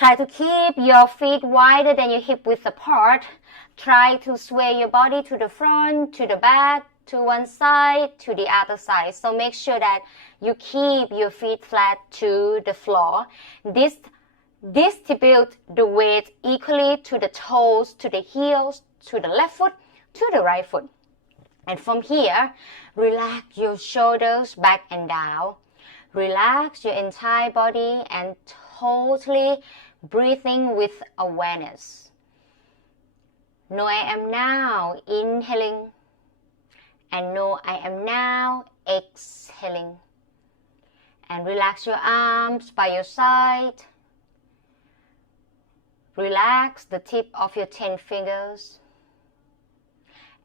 Try to keep your feet wider than your hip width apart. Try to sway your body to the front, to the back, to one side, to the other side. So make sure that you keep your feet flat to the floor. Distribute the weight equally to the toes, to the heels, to the left foot, to the right foot. And from here, relax your shoulders back and down. Relax your entire body and totally breathing with awareness. Know I am now inhaling and know I am now exhaling. And relax your arms by your side. Relax the tip of your 10 fingers.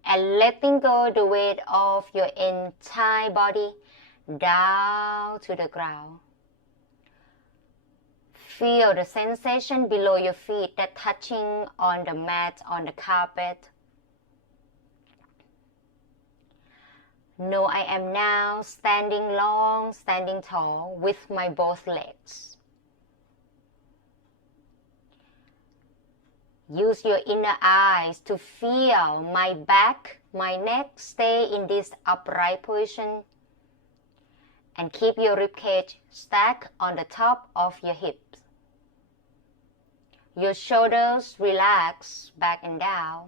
And letting go the weight of your entire body down to the ground. Feel the sensation below your feet that touching on the mat, on the carpet. Know I am now standing long, standing tall with my both legs. Use your inner eyes to feel my back, my neck stay in this upright position. And keep your ribcage stacked on the top of your hips. Your shoulders relax back and down.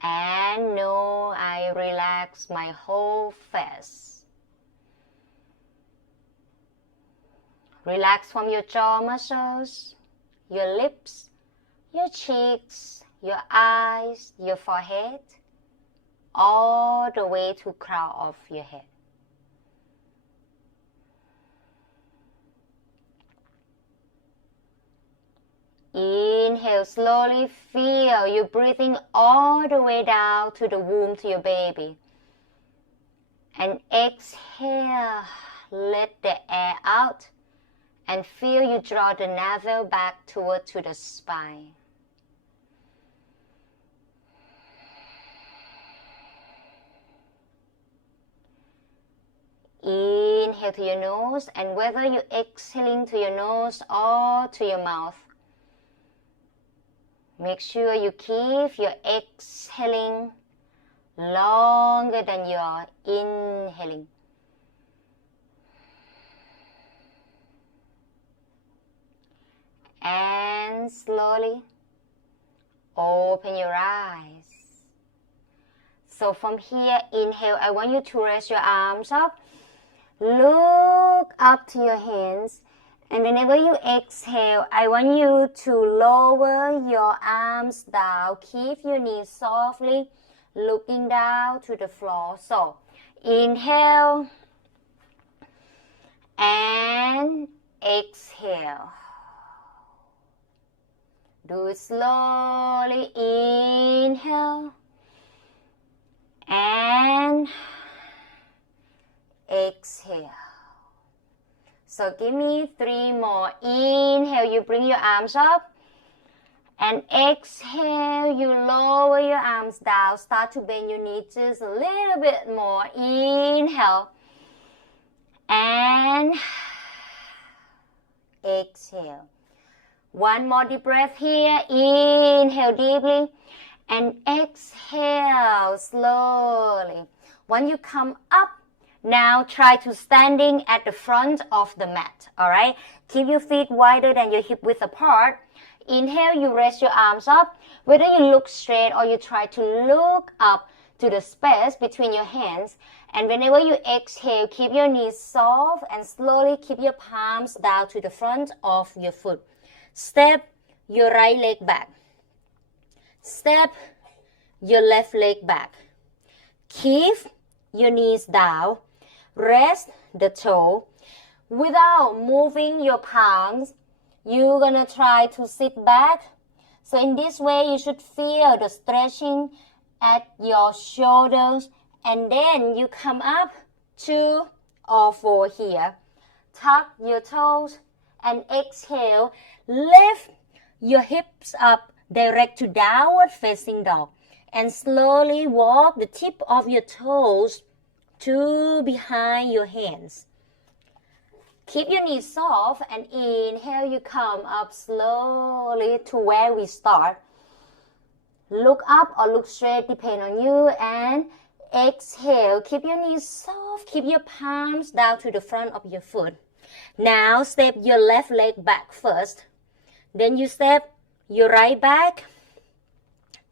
And know I relax my whole face. Relax from your jaw muscles, your lips, your cheeks, your eyes, your forehead, all the way to crown of your head. Inhale slowly, feel you breathing all the way down to the womb to your baby. And exhale, let the air out and feel you draw the navel back toward to the spine. Inhale to your nose, and whether you're exhaling to your nose or to your mouth, make sure you keep your exhaling longer than your inhaling. And slowly open your eyes. So from here, inhale, I want you to raise your arms up. Look up to your hands. And whenever you exhale, I want you to lower your arms down. Keep your knees softly looking down to the floor. So inhale and exhale. Do it slowly. Inhale and exhale. So give me 3 more. Inhale, you bring your arms up. And exhale, you lower your arms down. Start to bend your knees just a little bit more. Inhale. And exhale. One more deep breath here. Inhale deeply. And exhale slowly. When you come up, now try to standing at the front of the mat, all right? Keep your feet wider than your hip width apart. Inhale, you raise your arms up. Whether you look straight or you try to look up to the space between your hands. And whenever you exhale, keep your knees soft and slowly keep your palms down to the front of your foot. Step your right leg back. Step your left leg back. Keep your knees down. Rest the toe. Without moving your palms, you're gonna try to sit back. So in this way, you should feel the stretching at your shoulders. And then you come up to all four here. Tuck your toes and exhale. Lift your hips up direct to downward facing dog. And slowly walk the tip of your toes to behind your hands. Keep your knees soft and inhale, you come up slowly to where we start. Look up or look straight, depend on you, and exhale. Keep your knees soft, keep your palms down to the front of your foot. Now step your left leg back first. Then you step your right back.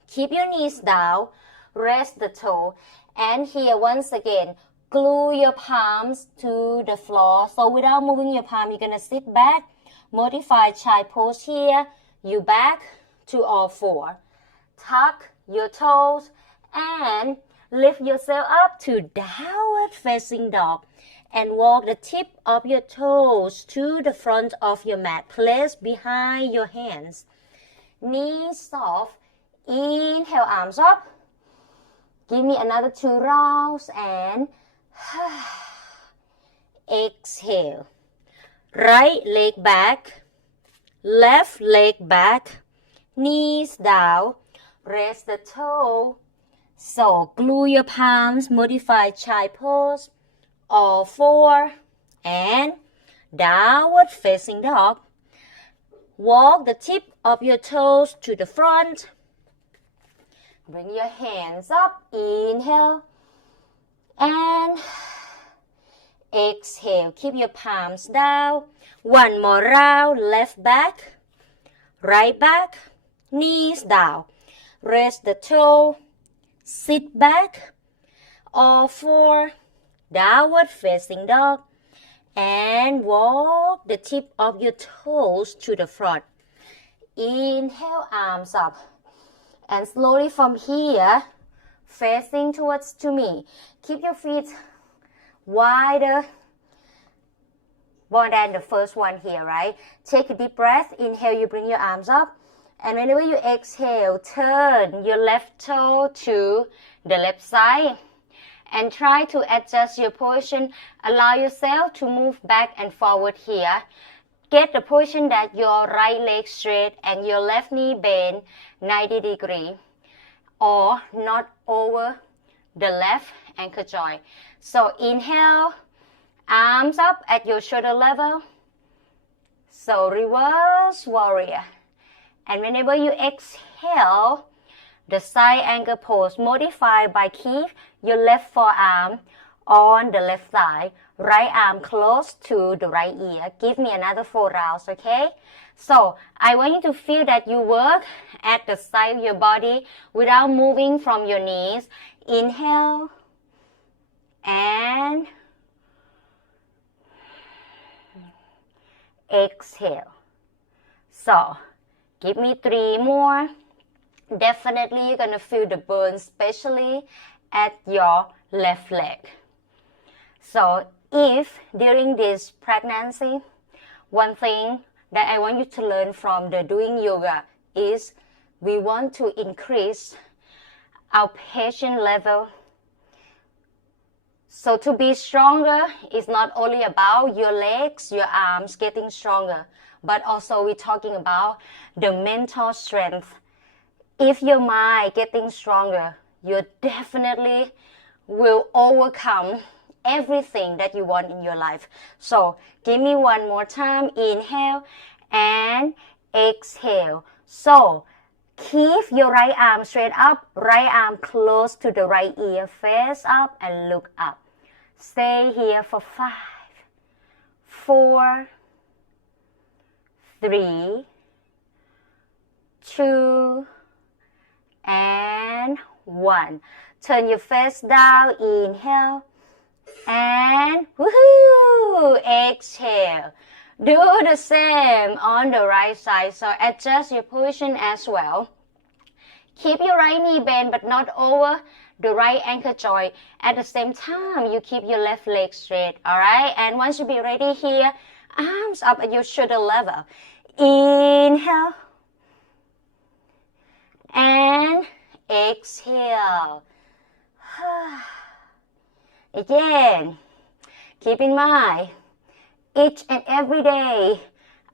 Keep your knees down, rest the toe, and here once again, glue your palms to the floor. So without moving your palm, you're going to sit back, modified child pose here, you back to all four. Tuck your toes and lift yourself up to downward facing dog and walk the tip of your toes to the front of your mat. Place behind your hands. Knees soft. Inhale, arms up. Give me another 2 rounds and exhale. Right leg back. Left leg back. Knees down. Rest the toe. So glue your palms, modified child pose. All four and downward facing dog. Walk the tip of your toes to the front. Bring your hands up. Inhale and exhale. Keep your palms down. One more round. Left back, right back, knees down. Rest the toe. Sit back. All four. Downward facing dog. And walk the tip of your toes to the front. Inhale, arms up. And slowly from here, facing towards to me. Keep your feet wider more than the first one here, right? Take a deep breath. Inhale, you bring your arms up. And whenever you exhale, turn your left toe to the left side. And try to adjust your position. Allow yourself to move back and forward here. Get the position that your right leg straight and your left knee bend 90 degrees or not over the left ankle joint. So inhale, arms up at your shoulder level. So reverse warrior. And whenever you exhale, the side angle pose modified by keep your left forearm on the left side, right arm close to the right ear. Give me another 4 rounds, okay? So I want you to feel that you work at the side of your body without moving from your knees. Inhale and exhale. So give me 3 more. Definitely you're going to feel the burn, especially at your left leg. So if during this pregnancy, one thing that I want you to learn from the doing yoga is we want to increase our patience level. So to be stronger is not only about your legs, your arms getting stronger, but also we're talking about the mental strength. If your mind getting stronger, you definitely will overcome everything that you want in your life. So give me one more time. Inhale and exhale. So keep your right arm straight up, right arm close to the right ear, face up and look up. Stay here for 5, 4, 3, 2, and 1. Turn your face down. Inhale and woohoo! Exhale. Do the same on the right side. So adjust your position as well. Keep your right knee bent but not over the right ankle joint. At the same time, you keep your left leg straight. Alright? And once you be ready here, arms up at your shoulder level. Inhale. And exhale. Again, keep in mind, each and every day,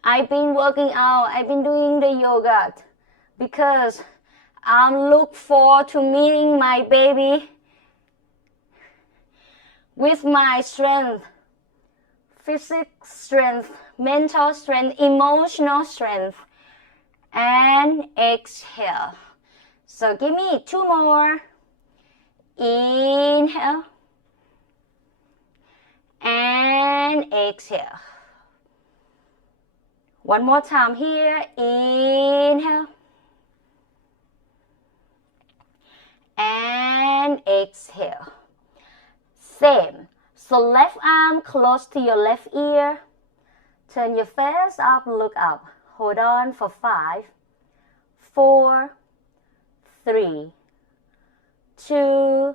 I've been working out, I've been doing the yoga because I'm looking forward to meeting my baby with my strength physical strength, mental strength, emotional strength. And exhale. So give me 2 more. Inhale. And exhale. One more time here. Inhale. And exhale. Same. So left arm close to your left ear. Turn your face up, look up. Hold on for 5, 4, 3, 2,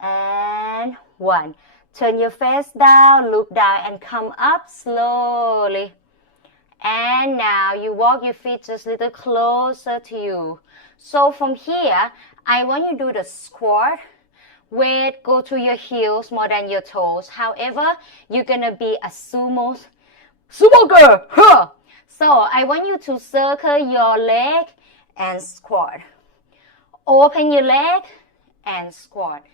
and 1. Turn your face down, look down, and come up slowly. And now you walk your feet just a little closer to you. So from here, I want you to do the squat. Weight go to your heels more than your toes. However, you're gonna be a sumo girl. Huh. So I want you to circle your leg and squat. Open your leg and squat.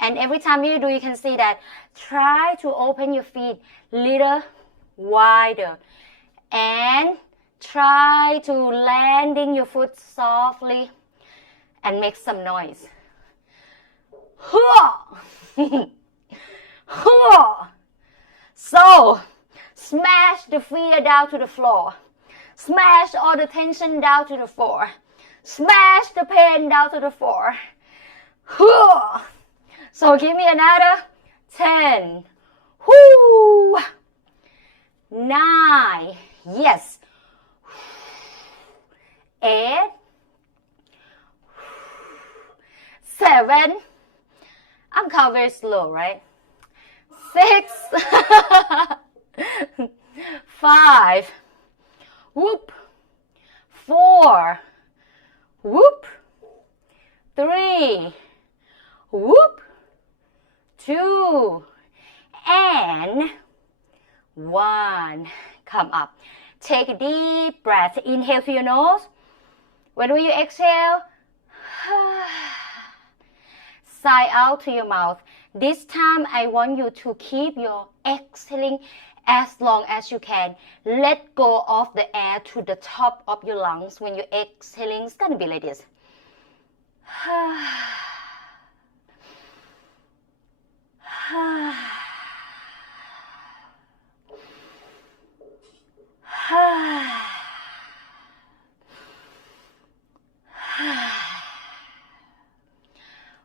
And every time you do, you can see that try to open your feet little wider. And try to landing your foot softly and make some noise. So, smash the fear down to the floor. Smash all the tension down to the floor. Smash the pain down to the floor. So give me another 10. 9. Yes. 8. 7. I'm counting very slow, right? 6. 5. Whoop. 4. Whoop. 3. Whoop. 2. And 1. Come up. Take a deep breath. Inhale through your nose. When you exhale, sigh out to your mouth. This time, I want you to keep your exhaling as long as you can. Let go of the air to the top of your lungs. When you're exhaling, it's going to be like this.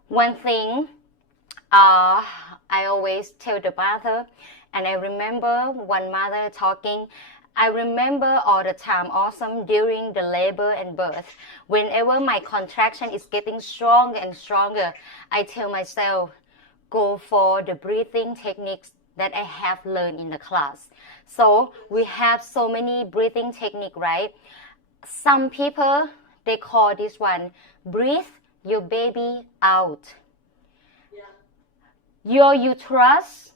One thing I always tell the mother, and I remember one mother talking, I remember all the time, awesome, during the labor and birth. Whenever my contraction is getting stronger and stronger, I tell myself, go for the breathing techniques that I have learned in the class. So we have so many breathing techniques, right? Some people, they call this one, breathe your baby out. Your uterus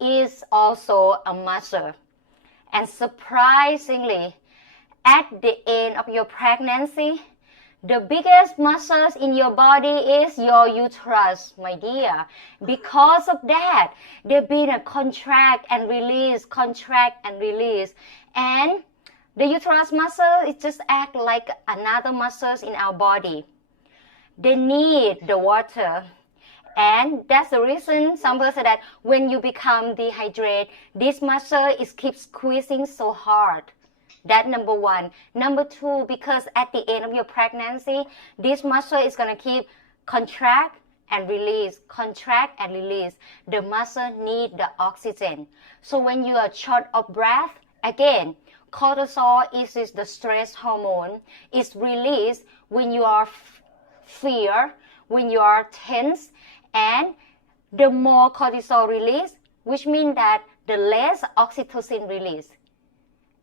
is also a muscle. And surprisingly, at the end of your pregnancy, the biggest muscles in your body is your uterus, my dear. Because of that, they've been a contract and release, contract and release. And the uterus muscle, it just acts like another muscles in our body. They need the water. And that's the reason some people say that when you become dehydrated, this muscle is keep squeezing so hard. That's number 1. Number 2, because at the end of your pregnancy, this muscle is going to keep contract and release, contract and release. The muscle need the oxygen. So when you are short of breath, again, cortisol is the stress hormone. It's released when you are fear, when you are tense, and the more cortisol release, which means that the less oxytocin release.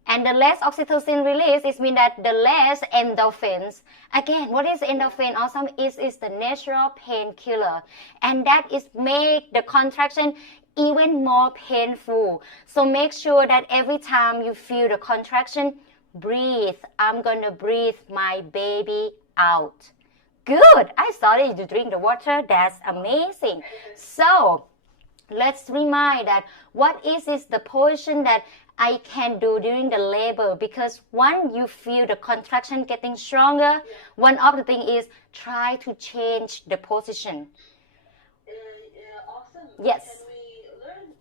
And the less oxytocin release, it means that the less endorphins. Again, what is endorphin? Awesome, is the natural painkiller. And that is make the contraction even more painful. So make sure that every time you feel the contraction, breathe. I'm going to breathe my baby out. Good. I started to drink the water. That's amazing. So let's remind that what is the position that I can do during the labor, because once you feel the contraction getting stronger, one of the thing is try to change the position. Awesome. Yes. Can we learn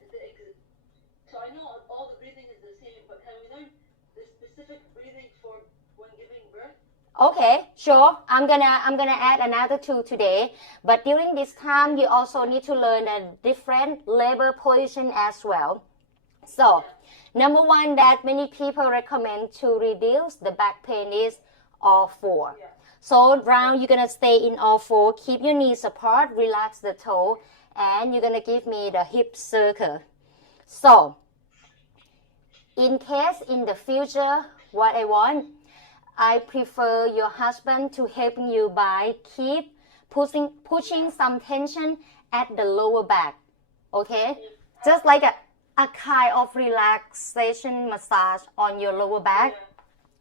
so I know all the breathing is the same, but can we learn the specific breathing for when giving birth? Okay, sure. I'm gonna add another two today. But during this time, you also need to learn a different labor position as well. So, number one that many people recommend to reduce the back pain is all four. So now you're gonna stay in all four. Keep your knees apart, relax the toe, and you're gonna give me the hip circle. So, in case in the future, what I prefer your husband to help you by keep pushing some tension at the lower back. Okay? Just like a kind of relaxation massage on your lower back.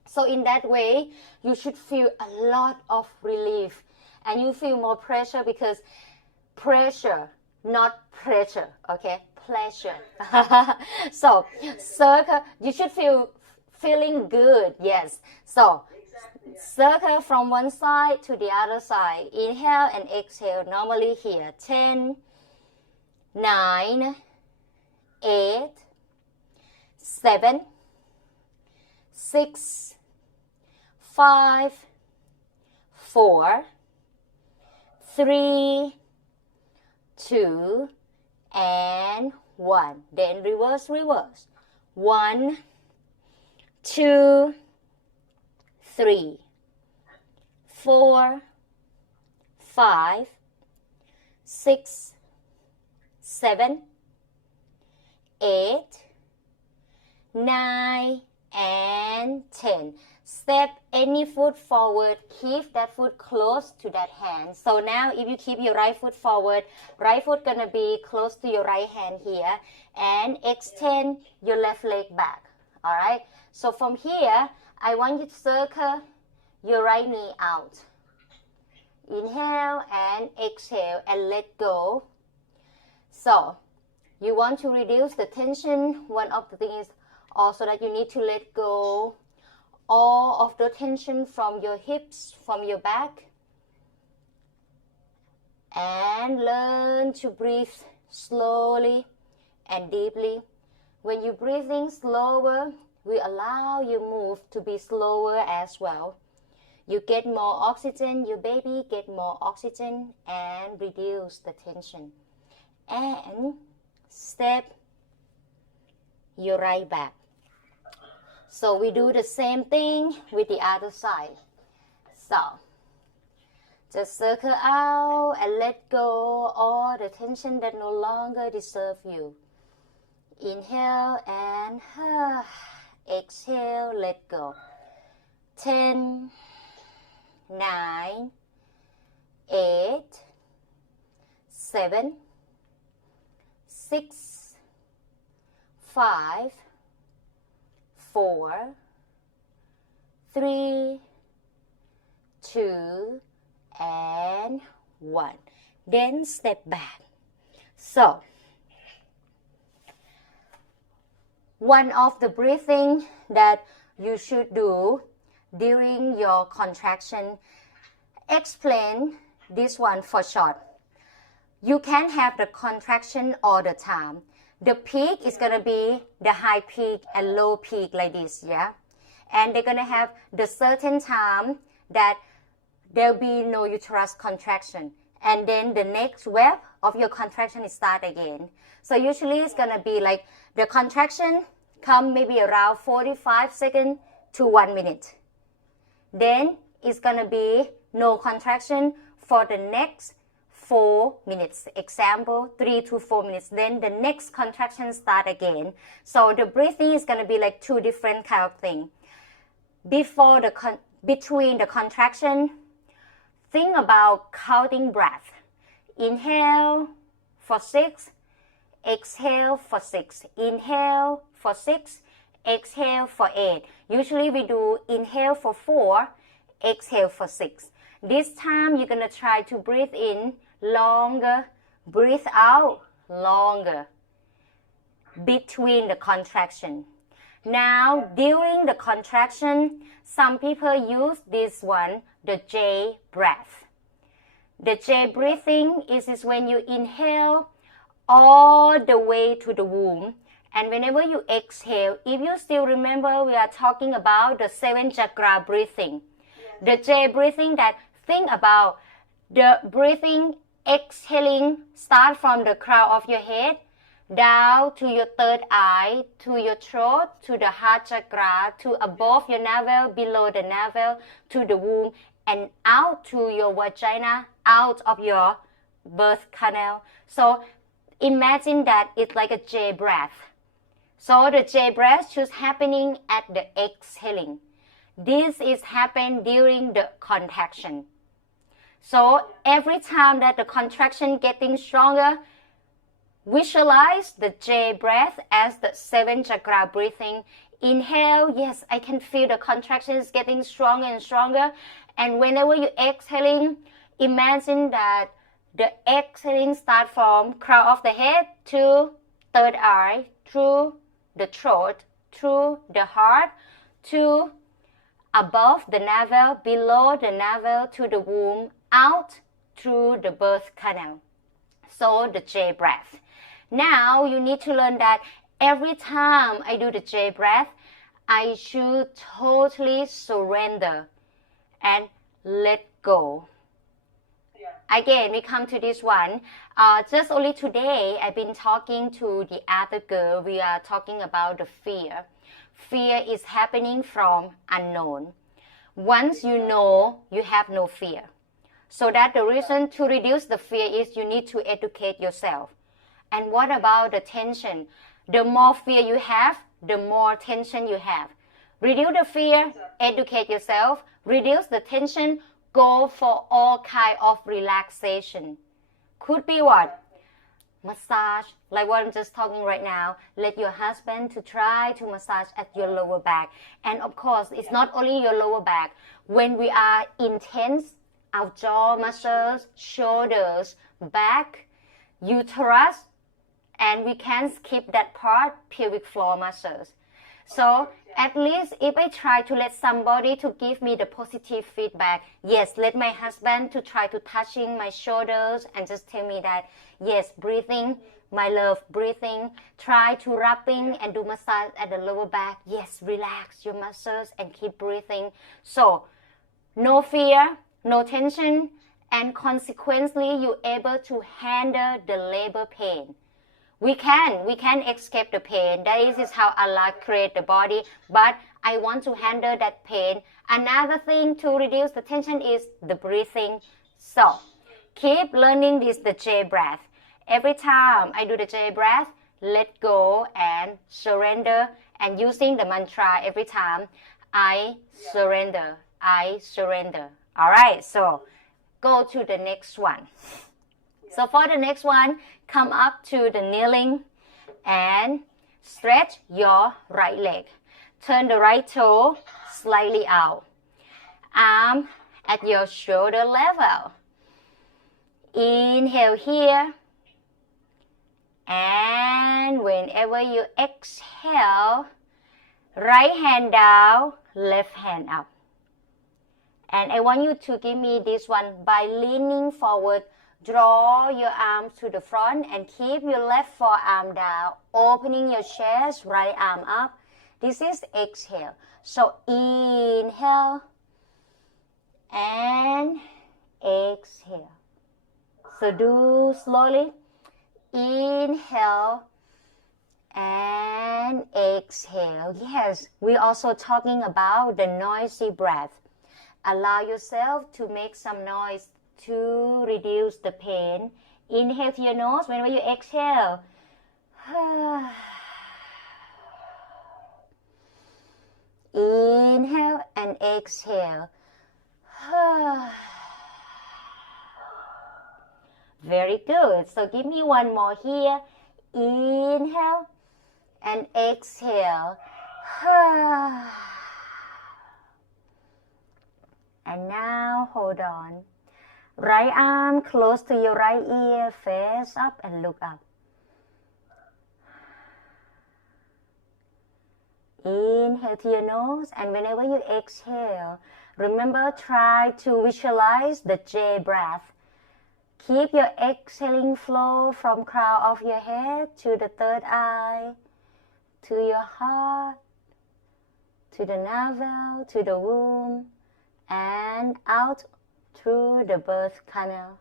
So in that way, you should feel a lot of relief and you feel more pressure, because pressure, not pressure, okay? Pleasure. So circle, you should feeling good, yes. So circle from one side to the other side. Inhale and exhale. Normally here, 10, 9, 8, 7, 6, 5, 4, 3, 2, and 1. Then reverse. 1, 2, 3, 4, 5, 6, 7, 8, 9, and 10. Step any foot forward, keep that foot close to that hand. So now if you keep your right foot forward, right foot gonna be close to your right hand here, and extend your left leg back. Alright, so from here, I want you to circle your right knee out. Inhale and exhale and let go. So, you want to reduce the tension. One of the things is also that you need to let go all of the tension from your hips, from your back. And learn to breathe slowly and deeply. When you're breathing slower, we allow your move to be slower as well. You get more oxygen, your baby get more oxygen, and reduce the tension. And step your right back. So we do the same thing with the other side. So just circle out and let go all the tension that no longer deserve you. Inhale and exhale, let go. 10, 9, 8, 7, 6, 5, 4, 3, 2, and 1. Then step back. So, one of the breathing that you should do during your contraction, explain this one for short. You can have the contraction all the time. The peak is going to be the high peak and low peak like this, yeah? And they're going to have the certain time that there'll be no uterus contraction. And then the next wave of your contraction is start again. So usually it's going to be like the contraction come maybe around 45 seconds to 1 minute. Then it's going to be no contraction for the next 4 minutes. Example, 3 to 4 minutes. Then the next contraction start again. So the breathing is going to be like two different kind of thing. Between the contraction, think about counting breath. Inhale for 6, exhale for 6. Inhale for 6, exhale for 8. Usually we do inhale for 4, exhale for 6. This time you're going to try to breathe in longer, breathe out longer between the contraction. Now, during the contraction, some people use this one, the J breath. The J breathing is when you inhale all the way to the womb. And whenever you exhale, if you still remember, we are talking about the 7 chakra breathing. The J breathing, that think about the breathing, exhaling, start from the crown of your head, down to your third eye, to your throat, to the heart chakra, to above your navel, below the navel, to the womb, and out to your vagina, out of your birth canal. So imagine that it's like a J breath. So the J breath is happening at the exhaling. This is happening during the contraction. So every time that the contraction getting stronger, visualize the J breath as the 7 chakra breathing. Inhale, yes, I can feel the contraction is getting stronger and stronger. And whenever you're exhaling, imagine that the exhaling start from crown of the head to third eye, through the throat, through the heart, to above the navel, below the navel, to the womb, out through the birth canal. So the J breath. Now you need to learn that every time I do the J breath, I should totally surrender and let go. Again, we come to this one. Just only today, I've been talking to the other girl. We are talking about the fear. Fear is happening from unknown. Once you know, you have no fear. So that the reason to reduce the fear is you need to educate yourself. And what about the tension? The more fear you have, the more tension you have. Reduce the fear, educate yourself, reduce the tension, go for all kind of relaxation. Could be what? Massage, like what I'm just talking right now. Let your husband to try to massage at your lower back. And of course, it's not only your lower back. When we are intense, our jaw muscles, shoulders, back, uterus, and we can skip that part, pelvic floor muscles. So at least if I try to let somebody to give me the positive feedback, yes, let my husband to try to touching my shoulders and just tell me that, yes, breathing, my love, breathing, try to rubbing and do massage at the lower back. Yes, relax your muscles and keep breathing. So no fear, no tension, and consequently you're able to handle the labor pain. We can escape the pain. That is how Allah created the body. But I want to handle that pain. Another thing to reduce the tension is the breathing. So keep learning this, the J breath. Every time I do the J breath, let go and surrender. And using the mantra every time, I surrender, I surrender. All right, so go to the next one. So for the next one, come up to the kneeling and stretch your right leg. Turn the right toe slightly out. Arm at your shoulder level. Inhale here. And whenever you exhale, right hand down, left hand up. And I want you to give me this one by leaning forward. Draw your arms to the front and keep your left forearm down, opening your chest, right arm up. This is exhale. So inhale and exhale. So do slowly. Inhale and exhale. Yes, we're also talking about the noisy breath. Allow yourself to make some noise to reduce the pain. Inhale to your nose. Whenever you exhale, inhale and exhale. Very good. So give me one more here. Inhale and exhale. And now hold on. Right arm close to your right ear, face up and look up. Inhale to your nose, and whenever you exhale, remember, try to visualize the J breath. Keep your exhaling flow from crown of your head to the third eye, to your heart, to the navel, to the womb, and out through the birth canal.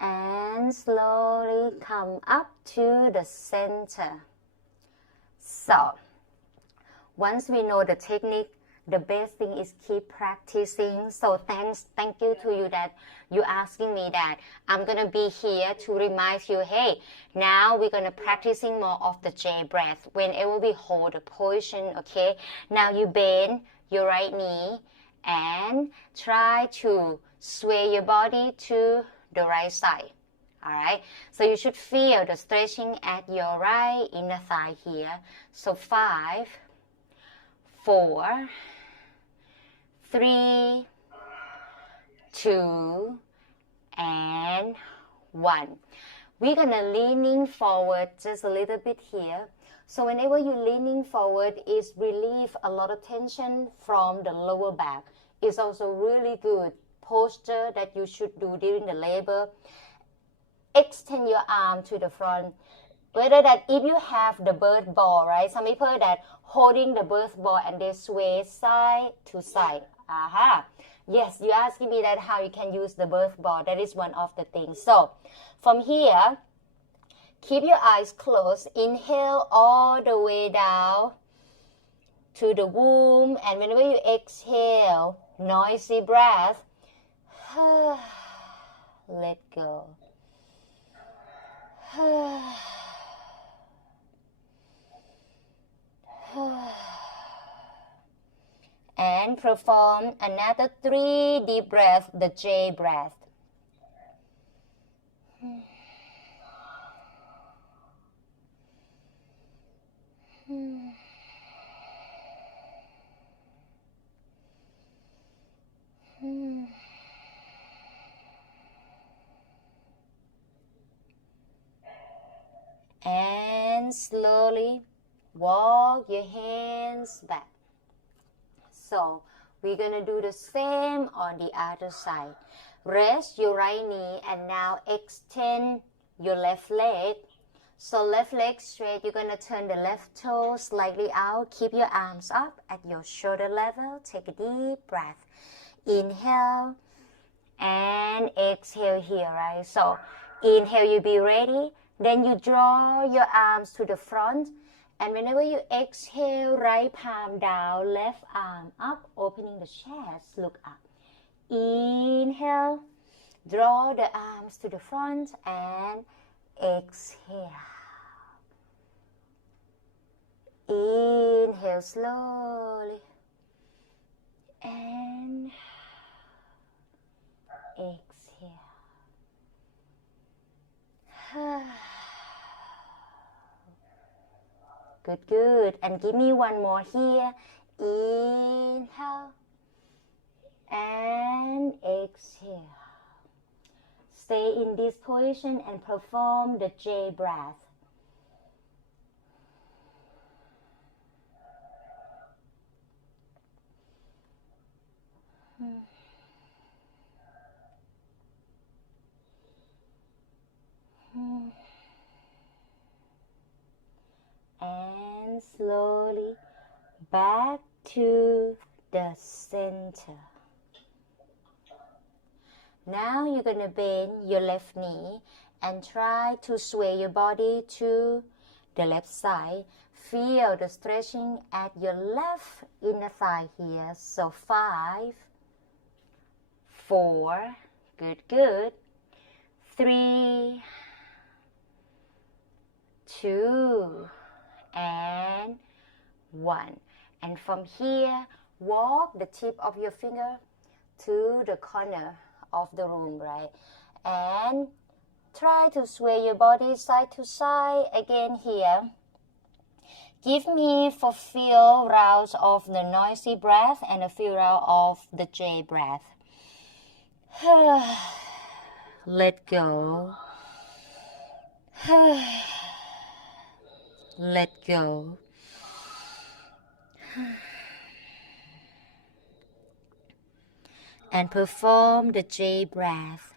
And slowly come up to the center. So, once we know the technique, the best thing is keep practicing. So thank you to you that you asking me that. I'm gonna be here to remind you, hey, now we're gonna practicing more of the J breath whenever we hold the position, okay? Now you bend your right knee and try to sway your body to the right side. Alright, so you should feel the stretching at your right inner thigh here. So 5, 4, 3, 2, and 1. We're gonna leaning forward just a little bit here. So whenever you're leaning forward, it relieves a lot of tension from the lower back. It's also really good posture that you should do during the labor. Extend your arm to the front. Whether that if you have the birth ball, right? Some people that holding the birth ball and they sway side to side. Aha. Yes, you're asking me that how you can use the birth ball. That is one of the things. So from here, keep your eyes closed. Inhale all the way down to the womb. And whenever you exhale, noisy breath, let go. And perform another 3 deep breaths, the J breath. And slowly walk your hands back. So we're gonna do the same on the other side. Rest your right knee and now extend your left leg. So left leg straight, you're gonna turn the left toe slightly out. Keep your arms up at your shoulder level. Take a deep breath. Inhale and exhale here, right? So inhale, you be ready. Then you draw your arms to the front. And whenever you exhale, right palm down, left arm up, opening the chest, look up. Inhale, draw the arms to the front and exhale. Inhale slowly and exhale. Good, good. And give me one more here. Inhale and exhale. Stay in this position and perform the J breath. And slowly back to the center. Now you're going to bend your left knee and try to sway your body to the left side. Feel the stretching at your left inner thigh here. So 5, 4, good, good. 3, 2, and 1. And from here, walk the tip of your finger to the corner of the room, right? And try to sway your body side to side again here. Give me for few rounds of the noisy breath and a few rounds of the J breath. Let go. Let go. And perform the J breath.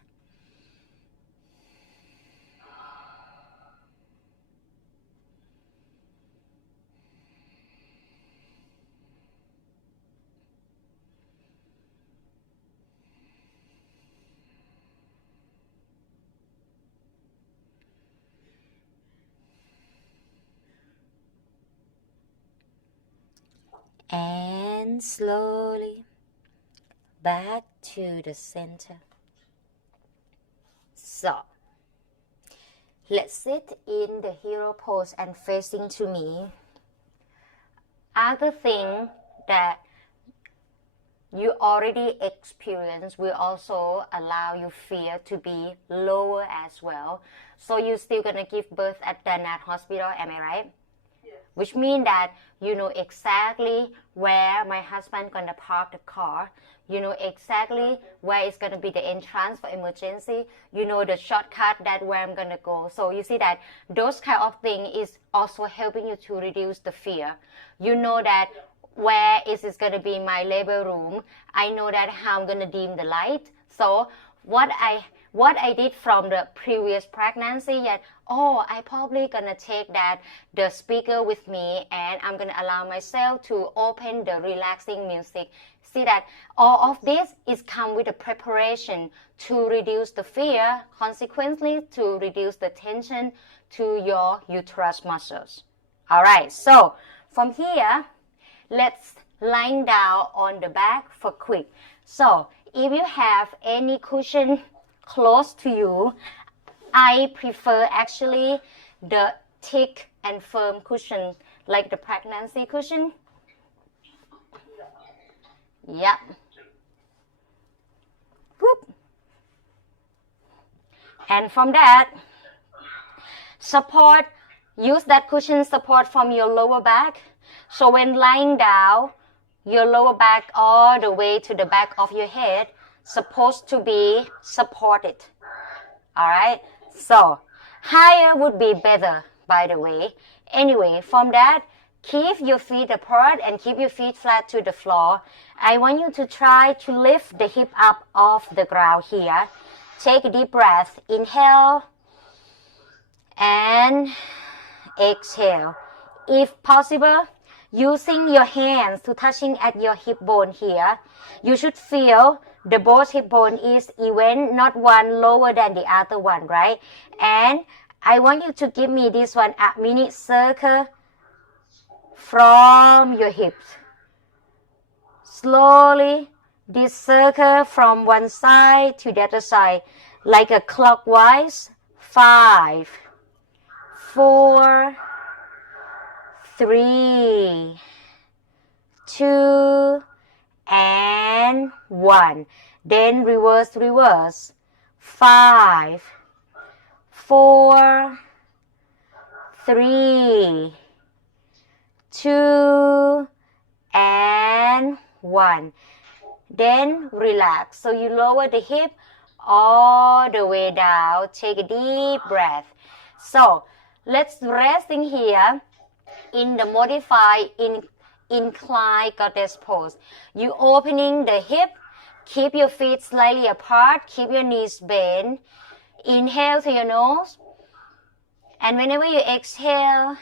And slowly back to the center. So, let's sit in the hero pose and facing to me. Other thing that you already experienced will also allow your fear to be lower as well. So you're still gonna give birth at the Nat Hospital, am I right? Yes. Which means that you know exactly where my husband gonna park the car. You know exactly where it's gonna be the entrance for emergency. You know the shortcut that where I'm gonna go. So you see that those kind of thing is also helping you to reduce the fear. You know that where is it gonna be my labor room. I know that how I'm gonna dim the light. So what I did from the previous pregnancy, yet I probably gonna take the speaker with me, and I'm gonna allow myself to open the relaxing music. See that all of this is come with a preparation to reduce the fear, consequently to reduce the tension to your uterus muscles. All right, so from here, let's lying down on the back for quick. So if you have any cushion close to you, I prefer actually the thick and firm cushion, like the pregnancy cushion. Yep. Whoop. And from that, use that cushion support from your lower back. So when lying down, your lower back all the way to the back of your head supposed to be supported. All right, so higher would be better, by the way. Anyway, from that, keep your feet apart and keep your feet flat to the floor. I want you to try to lift the hip up off the ground here. Take a deep breath. Inhale and exhale. If possible, using your hands to touching at your hip bone here, you should feel the both hip bone is even, not one lower than the other one, right? And I want you to give me this one, a mini circle from your hips. Slowly, this circle from one side to the other side, like a clockwise. 5, 4, 3, 2, and 1. Then reverse. 5, 4, 3, 2, and 1. Then relax. So you lower the hip all the way down. Take a deep breath. So let's resting here in the modified incline goddess pose. You opening the hip, keep your feet slightly apart, keep your knees bent. Inhale to your nose, and whenever you exhale,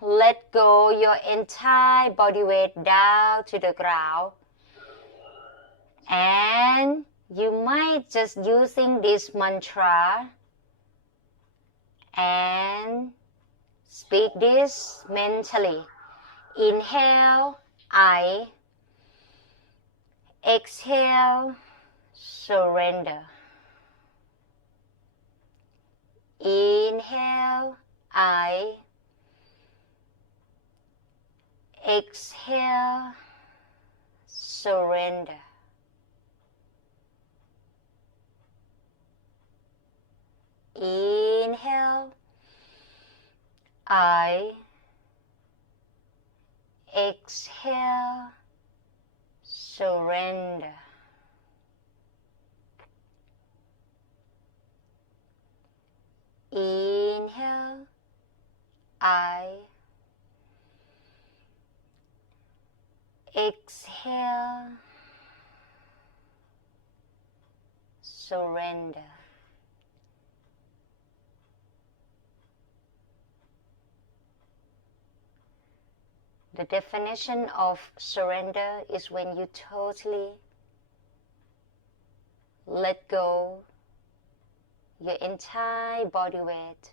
let go your entire body weight down to the ground. And you might just using this mantra and speak this mentally. Inhale, I. Exhale, surrender. Inhale, I. Exhale, surrender. Inhale, I. Exhale, surrender. I exhale, surrender. The definition of surrender is when you totally let go your entire body weight.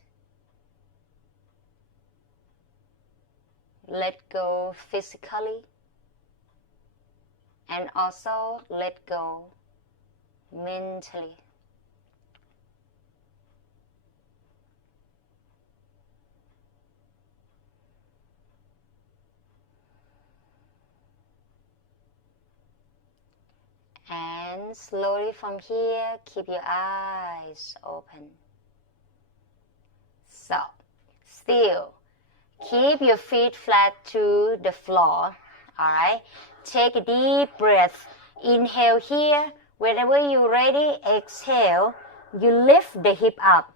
Let go physically and also let go mentally. And slowly from here, keep your eyes open. So, still, keep your feet flat to the floor. Alright? Take a deep breath. Inhale here. Whenever you're ready, exhale. You lift the hip up.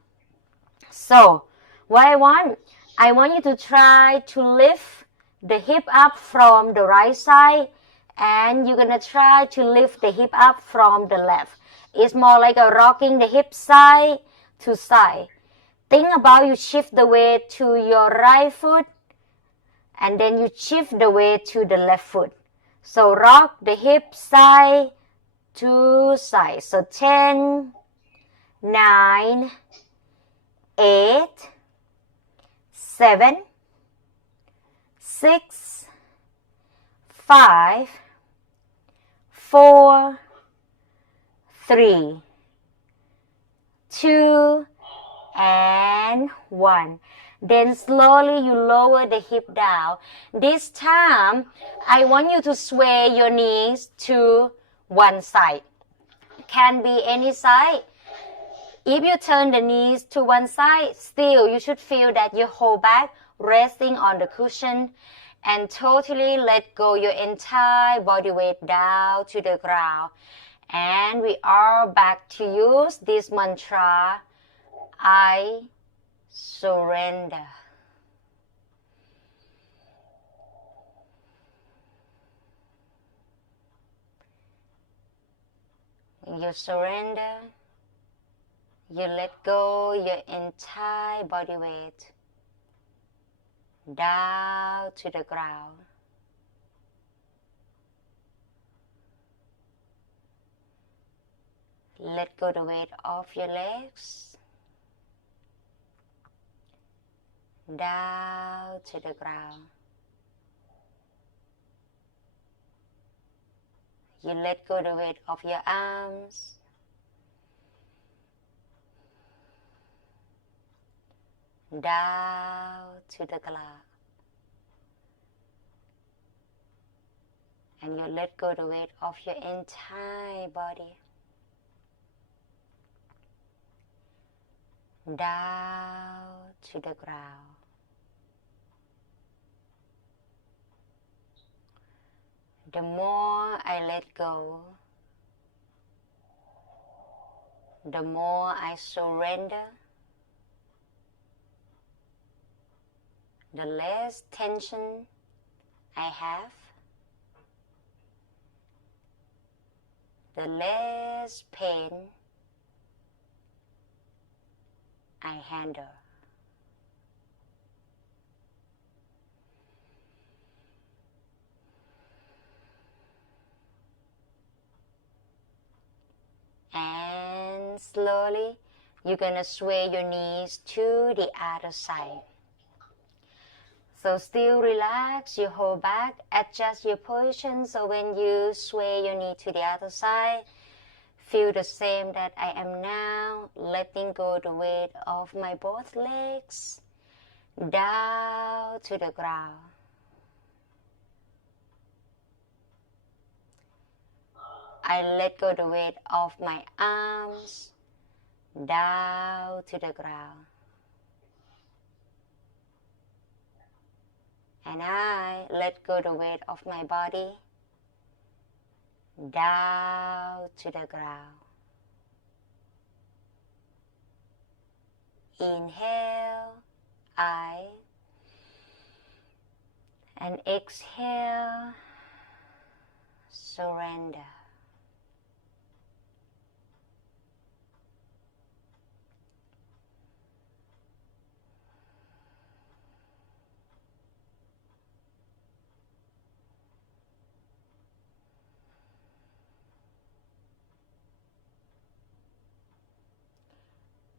So, what I want you to try to lift the hip up from the right side, and you're gonna try to lift the hip up from the left. It's more like a rocking the hip side to side. Think about you shift the weight to your right foot, and then you shift the weight to the left foot. So rock the hip side to side. So 10, 9, 8, 7, 6, 5, 4, 3, 2, and 1. Then slowly you lower the hip down. This time, I want you to sway your knees to one side. Can be any side. If you turn the knees to one side, still you should feel that your whole back resting on the cushion and totally let go your entire body weight down to the ground. And we are back to use this mantra, I surrender. When you surrender, you let go your entire body weight down to the ground. Let go the weight of your legs down to the ground. You let go the weight of your arms down to the ground. And you let go the weight of your entire body down to the ground. The more I let go, the more I surrender, the less tension I have, the less pain I handle. And slowly, you're gonna sway your knees to the other side. So still relax your whole back, adjust your position so when you sway your knee to the other side, feel the same that I am now, letting go the weight of my both legs down to the ground. I let go the weight of my arms down to the ground. And I let go the weight of my body down to the ground. Inhale, I And exhale, surrender.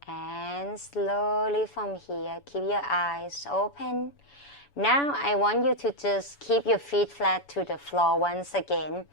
And slowly from here, keep your eyes open. Now I want you to just keep your feet flat to the floor once again.